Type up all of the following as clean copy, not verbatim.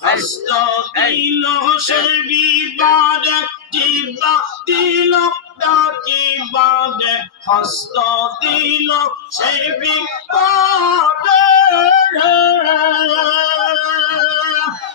হস্ত দিল সে বিবাদে জিহ্বা দিল ডাকিবাদে হস্ত দিল সে বিবাদে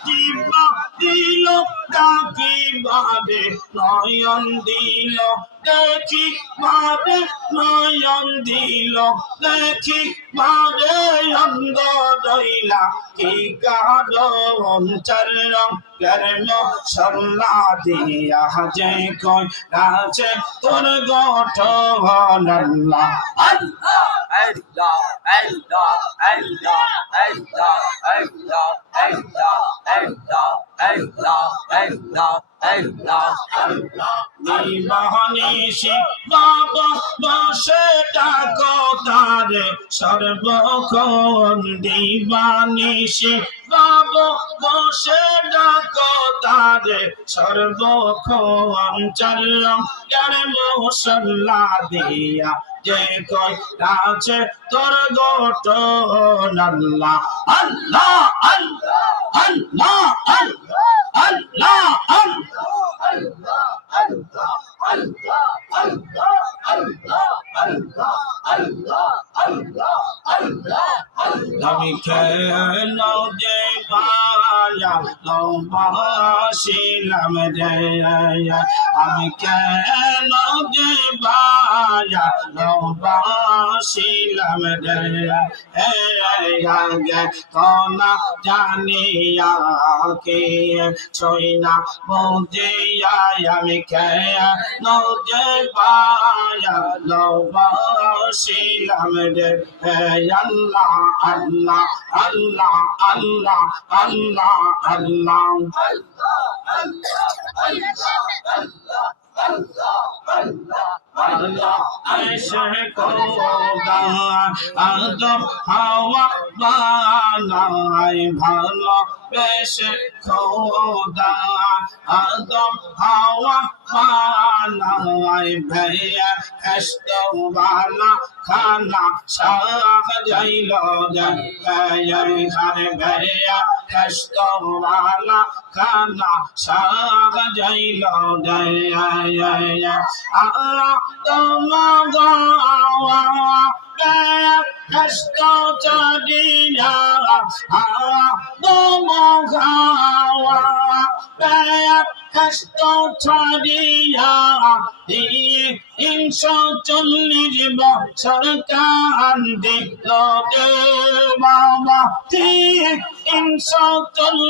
জিহ্বা দিল ডাকিবাদে নয়ন দিল দেখি বাদে নয়ন দিল দেখি বাদে অন্ধ দইলা কি কারণ চরম কর্ম সল্লা দিয়া যে কই রাজে তোর গঠন আল্লাহ Allah, Allah, Allah, Allah, Allah, Allah, Allah, Allah, Allah, Allah, Allah. নিবানিসি বাবা বসে ডাকো তারে সর্বক্ষণ দিবানিসি বাবা বসে ডাকো তারে সর্বক্ষণ চরম কর্ম সল্লা দিয়া যে কই রাজে তোর গঠন আল্লাহ আল্লাহ আল্লাহ আল্লাহ আল্লাহ আল্লাহ আমি কেন যে পায়া লবাসিলাম রে আমি কেন যে পায়া লবাসিলাম রে আগে কনা জানিয়া কে ছইনা বুঝিয়া আমি কেন যে পায়া লবাসিলাম রে আল্লাহ আল্লাহ আল্লাহ আল্লাহ আল্লাহ আল্লাহ আল্লাহ আশে কোদা আদম হাওয়া বানাই ভালো বেশে খোদা আদম হাওয়া বানাই ভাইয়া কষ্টবালা খানা শাহ যাইল ঘরে ভাইয়া কষ্টবালা খানা শাহ যাইল কষ্ট চাদিয়া কষ্ট ছাড়িয়া 340 বছর কান্দিল রে বাবা 340